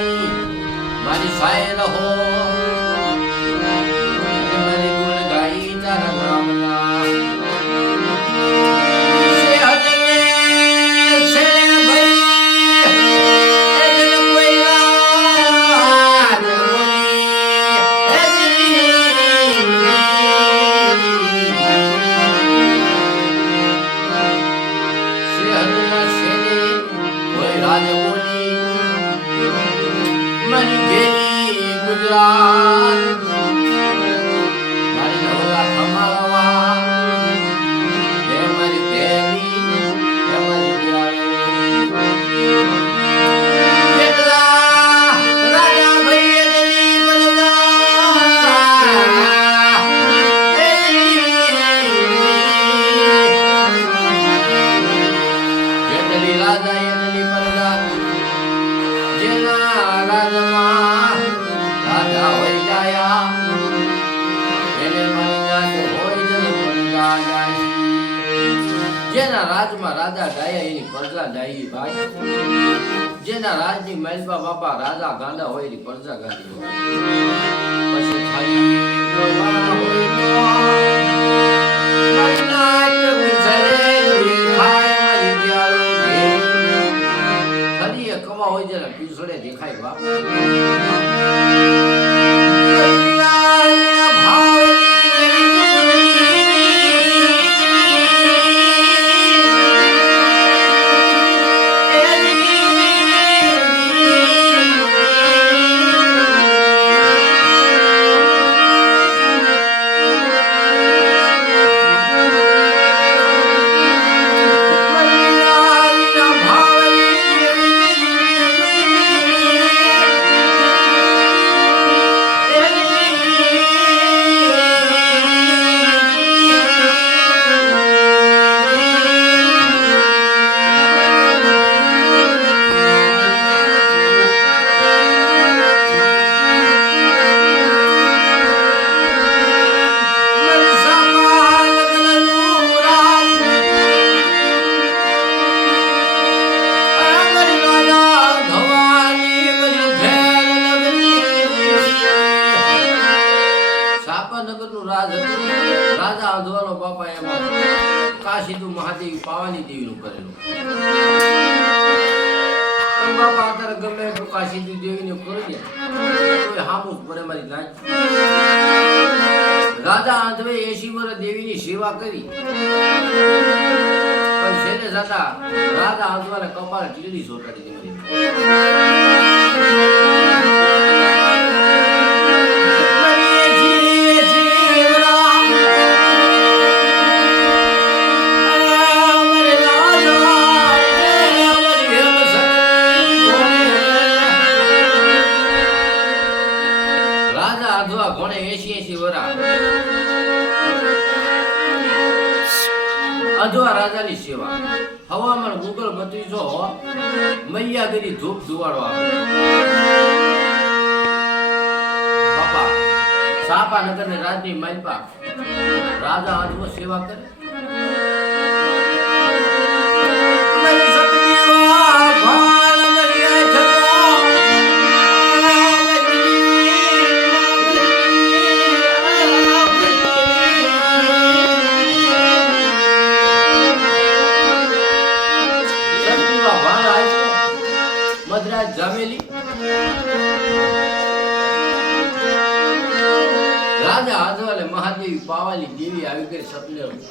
રાજાની મારી સાયલ હો મારી ગુણ ગાઈ તારા નામના મારી ઘેરી ગુજરાત મારી નવલા ખમાળવા હે મારી દેવી હે મારી કેટલા રાજા ભાઈ અજલી કેટલી રાજા અજલી પરદા જેના રાજમાં રાજા હોય ગયા એને મારી જાત હોય જન પ્રજા ગાઈ જેના રાજમાં રાજા ગાયા એની પ્રજા ગાઈ ભાઈ જેના રાજની મહેલમાં બાપા રાજા ગાંડા હોય એની પ્રજા ગાંડી હોય પછી ખાલી પ્રવાહ હોય તો મારી નાચ વિચરે ખાય મારી દિયાળો ઘડી કવા હોય જરા પીસડે દેખાય બાપ રાજા અધવાનો બાપા એમાં કાશીદુ મહાદેવી પાવાની દેવીનું કરેલું પણ બાપા અત્યારે ગમે એટલું કાશીદુ દેવીને કરી દે તો હામું પડે મારી નાચ રાજા આંધવે 80 વર્ષ દેવીની સેવા કરી પણ છેલ્લે જતા રાજા આંધવાને કપાળ ટીડી સોટાડી દીધી ઘોડે 80 વરા અધવા રાજાની સેવા હવામાન ગુગલ 3200 મૈયાગીરી ધૂપ ધુવાડો આપે બાપા સાપા નગર ને રાજની માલપા રાજા અધવો સેવા કરે મદ્રાસ જામેલી રાજા આદવાલે મહાદેવી પાવાલી દેવી આવી ગઈ સપને આવી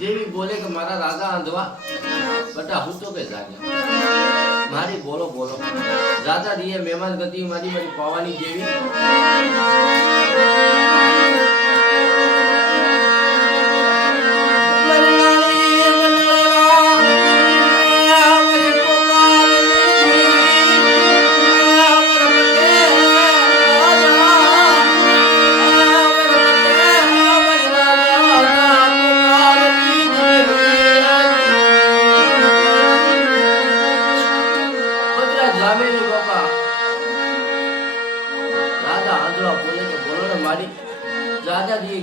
દેવી બોલે કે મારા રાજા આંધવા બટા હું તો કે જાગ્યા મારી બોલો બોલો રાજા દીએ મહેમાન ગતિ મારી પાવાની દેવી રાજા આંધળા બોલે કે બોલો ને મારી રાજા જી